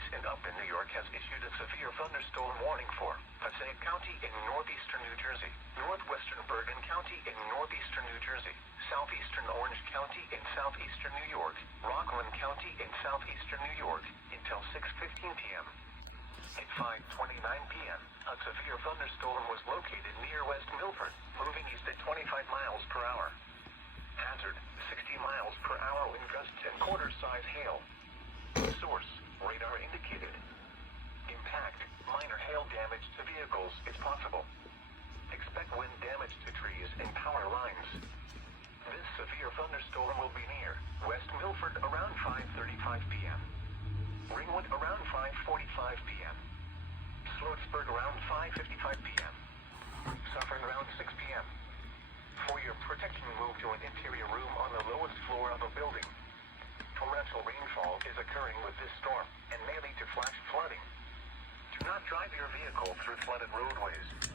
Counties and up in New York has issued a severe thunderstorm warning for Passaic County in northeastern New Jersey, northwestern Bergen County in northeastern New Jersey, southeastern Orange County in southeastern New York, Rockland County in southeastern New York, until 6:15 p.m. At 5:29 p.m., a severe thunderstorm was located near West Milford, moving east at 25 miles per hour. Hazard, 60 miles per hour wind gusts and quarter-size hail. Source, radar indicated. Impact, minor hail damage to vehicles is possible. Expect wind damage to trees and power lines. This severe thunderstorm will be near West Milford around 5:35 p.m. Ringwood around 5:45 p.m. Sloatsburg around 5:55 p.m. Suffern around 6 p.m. For your protection, move to an interior room on the lowest floor of a building. Torrential rainfall is occurring with this storm and may lead to flash flooding. Do not drive your vehicle through flooded roadways.